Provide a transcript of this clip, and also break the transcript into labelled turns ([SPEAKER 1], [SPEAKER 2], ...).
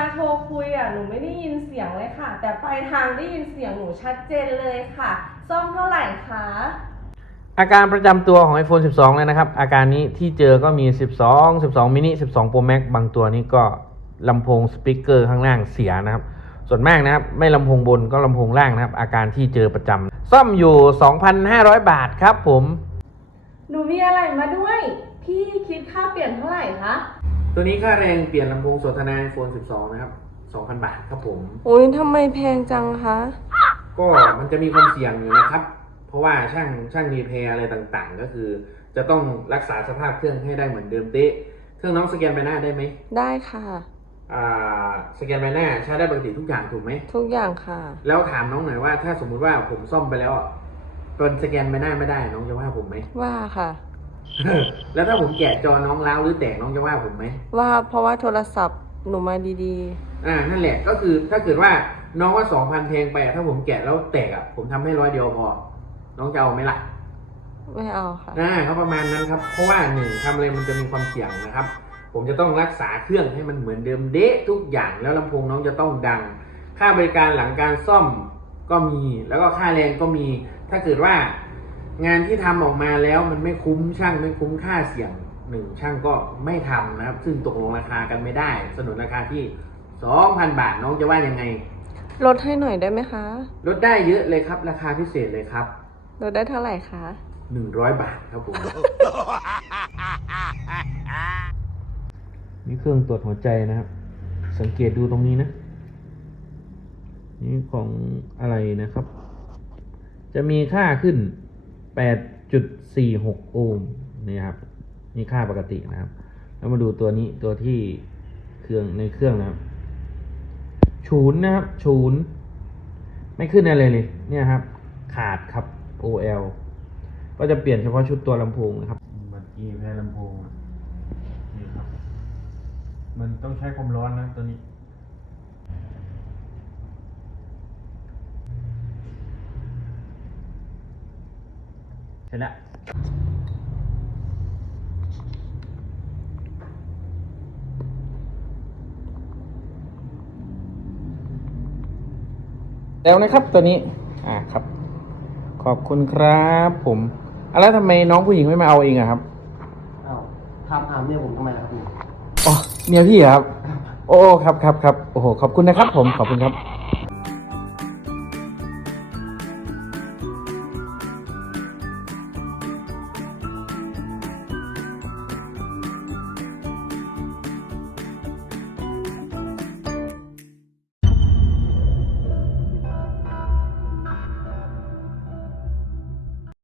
[SPEAKER 1] โทรคุยหนูไม่ได้ยินเสียงเลยค่ะแต่ปลายทางได้ยินเสียงหนูชัดเจนเลยค่ะซ่อมเท่าไหร่คะ
[SPEAKER 2] อาการประจำตัวของ iPhone 12 เลยนะครับอาการนี้ที่เจอก็มี12 mini 12 Pro Max บางตัวนี้ก็ลำโพงสปีกเกอร์ข้างล่างเสียนะครับส่วนมากนะครับไม่ลำโพงบนก็ลำโพงล่างนะครับอาการที่เจอประจำซ่อมอยู่ 2,500 บาทครับผม
[SPEAKER 1] หนูมีอะไรมาด้วยพี่คิดค่าเปลี่ยนเท่าไหร่คะ
[SPEAKER 2] ตัวนี้ค่าแรงเปลี่ยนลำโพงสนทนา iPhone 12 นะครับ 2,000 บาทครับผม
[SPEAKER 1] โอ้ยทำไมแพงจังคะ
[SPEAKER 2] ก็มันจะมีความเสี่ยงอยู่นะครับเพราะว่าช่างรีเพร์อะไรต่างๆก็คือจะต้องรักษาสภาพเครื่องให้ได้เหมือนเดิมเต๊ะเครื่องน้องสแกนใบหน้าได้ไหม
[SPEAKER 1] ได้ค่ะ
[SPEAKER 2] สแกนใบหน้าใช้ได้ปกติทุกอย่างถูกไหม
[SPEAKER 1] ทุกอย่างค่ะ
[SPEAKER 2] แล้วถามน้องหน่อยว่าถ้าสมมุติว่าผมซ่อมไปแล้วตอนสแกนใบหน้าไม่ได้น้องจะว่าผมไหม
[SPEAKER 1] ว่าค่ะ
[SPEAKER 2] แล้วถ้าผมแกะจอน้องร้าวหรือแตกน้องจะว่าผมไหม
[SPEAKER 1] ว่าเพราะว่าโทรศัพท์หนูมาดี
[SPEAKER 2] นั่นแหละก็คือถ้าเกิดว่าน้องว่า 2,000 แพงไปถ้าผมแกะแล้วแตกผมทำให้100 เดียวพอน้องจะเอาไหมล่ะ
[SPEAKER 1] ไม่เอาค่ะ
[SPEAKER 2] เขาประมาณนั้นครับเพราะว่าทำอะไรมันจะมีความเสี่ยงนะครับผมจะต้องรักษาเครื่องให้มันเหมือนเดิมเด๊ะทุกอย่างแล้วลำโพงน้องจะต้องดังค่าบริการหลังการซ่อมก็มีแล้วก็ค่าแรงก็มีถ้าเกิดว่างานที่ทำออกมาแล้วมันไม่คุ้มช่างไม่คุ้มค่าเสี่ยงช่างก็ไม่ทำนะครับซึ่งตกลงราคากันไม่ได้สนุนราคาที่ 2,000 บาทน้องจะว่ายังไง
[SPEAKER 1] ลดให้หน่อยได้ไหมคะ
[SPEAKER 2] ลดได้เยอะเลยครับราคาพิเศษเลยครับ
[SPEAKER 1] ลดได้เท่าไหร่คะ
[SPEAKER 2] 100 บาทครับผม นี่เครื่องตรวจหัวใจนะครับสังเกตดูตรงนี้นะนี่ของอะไรนะครับจะมีค่าขึ้น 8.46 โอห์มนี่ครับนี่ค่าปกตินะครับแล้วมาดูตัวนี้ตัวที่เครื่องในเครื่องนะครับศูนย์นะครับศูนย์ไม่ขึ้นอะไรเลยเนี่ยครับขาดครับ OL ก็จะเปลี่ยนเฉพาะชุดตัวลำโพงนะครับบัตรอีแพรลำโพงนี่ครับมันต้องใช้ความร้อนนะตัวนี้เสร็จแล้วแล้วนะครับตัวนี้ครับขอบคุณครับผมแล้วทำไมน้องผู้หญิงไม่มาเอาเองครับ
[SPEAKER 3] ถามเมียผมทำไมล่ะครับพี่
[SPEAKER 2] อ๋อเมียพี่ครับโอ้ครับโอ้โหขอบคุณนะครับผมขอบคุณครับ